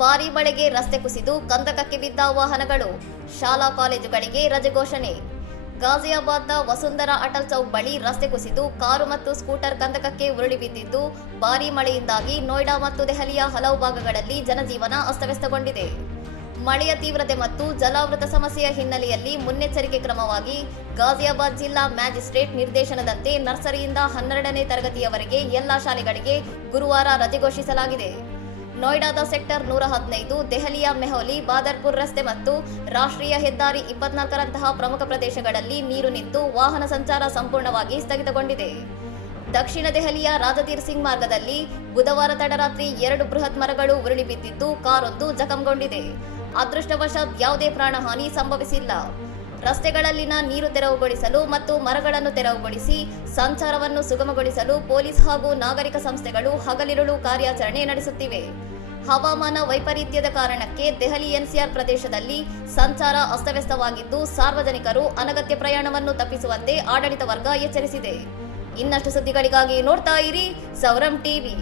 ಭಾರೀ ಮಳೆಗೆ ರಸ್ತೆ ಕುಸಿದು ಕಂದಕಕ್ಕೆ ಬಿದ್ದ ವಾಹನಗಳು. ಶಾಲಾ ಕಾಲೇಜುಗಳಿಗೆ ರಜೆ ಘೋಷಣೆ. ಗಾಜಿಯಾಬಾದ್ನ ವಸುಂಧರಾ ಅಟಲ್ ಚೌಕ್ ಬಳಿ ರಸ್ತೆ ಕುಸಿದು ಕಾರು ಮತ್ತು ಸ್ಕೂಟರ್ ಕಂದಕಕ್ಕೆ ಉರುಳಿ ಬಿದ್ದಿದ್ದು, ಭಾರೀ ಮಳೆಯಿಂದಾಗಿ ನೋಯ್ಡಾ ಮತ್ತು ದೆಹಲಿಯ ಹಲವು ಭಾಗಗಳಲ್ಲಿ ಜನಜೀವನ ಅಸ್ತವ್ಯಸ್ತಗೊಂಡಿದೆ. ಮಳೆಯ ತೀವ್ರತೆ ಮತ್ತು ಜಲಾವೃತ ಸಮಸ್ಯೆಯ ಹಿನ್ನೆಲೆಯಲ್ಲಿ ಮುನ್ನೆಚ್ಚರಿಕೆ ಕ್ರಮವಾಗಿ ಗಾಜಿಯಾಬಾದ್ ಜಿಲ್ಲಾ ಮ್ಯಾಜಿಸ್ಟ್ರೇಟ್ ನಿರ್ದೇಶನದಂತೆ ನರ್ಸರಿಯಿಂದ 12ನೇ ತರಗತಿಯವರೆಗೆ ಎಲ್ಲಾ ಶಾಲೆಗಳಿಗೆ ಗುರುವಾರ ರಜೆ ಘೋಷಿಸಲಾಗಿದೆ. ನೋಯ್ಡಾದ ಸೆಕ್ಟರ್ 115, ದೆಹಲಿಯ ಮೆಹೋಲಿ, ಬಾದರ್ಪುರ್ ರಸ್ತೆ ಮತ್ತು ರಾಷ್ಟ್ರೀಯ ಹೆದ್ದಾರಿ 24ರಂತಹ ಪ್ರಮುಖ ಪ್ರದೇಶಗಳಲ್ಲಿ ನೀರು ನಿಂತು ವಾಹನ ಸಂಚಾರ ಸಂಪೂರ್ಣವಾಗಿ ಸ್ಥಗಿತಗೊಂಡಿದೆ. ದಕ್ಷಿಣ ದೆಹಲಿಯ ರಾಜಧೀರ್ ಸಿಂಗ್ ಮಾರ್ಗದಲ್ಲಿ ಬುಧವಾರ ತಡರಾತ್ರಿ 2 ಬೃಹತ್ ಮರಗಳು ಉರುಳಿ ಬಿದ್ದಿದ್ದು, ಕಾರೊಂದು ಜಖಂಗೊಂಡಿದೆ. ಅದೃಷ್ಟವಶಾತ್ ಯಾವುದೇ ಪ್ರಾಣಹಾನಿ ಸಂಭವಿಸಿಲ್ಲ. ರಸ್ತೆಗಳಲ್ಲಿನ ನೀರು ತೆರವುಗೊಳಿಸಲು ಮತ್ತು ಮರಗಳನ್ನು ತೆರವುಗೊಳಿಸಿ ಸಂಚಾರವನ್ನು ಸುಗಮಗೊಳಿಸಲು ಪೊಲೀಸ್ ಹಾಗೂ ನಾಗರಿಕ ಸಂಸ್ಥೆಗಳು ಹಗಲಿರುಳು ಕಾರ್ಯಾಚರಣೆ ನಡೆಸುತ್ತಿವೆ. ಹವಾಮಾನ ವೈಪರೀತ್ಯದ ಕಾರಣಕ್ಕೆ ದೆಹಲಿ ಎನ್ಸಿಆರ್ ಪ್ರದೇಶದಲ್ಲಿ ಸಂಚಾರ ಅಸ್ತವ್ಯಸ್ತವಾಗಿದ್ದು, ಸಾರ್ವಜನಿಕರು ಅನಗತ್ಯ ಪ್ರಯಾಣವನ್ನು ತಪ್ಪಿಸುವಂತೆ ಆಡಳಿತ ವರ್ಗ ಎಚ್ಚರಿಸಿದೆ. ಇನ್ನಷ್ಟು ಸುದ್ದಿಗಳಿಗಾಗಿ ನೋಡ್ತಾ ಇರಿ ಸೌರಂ ಟಿವಿ.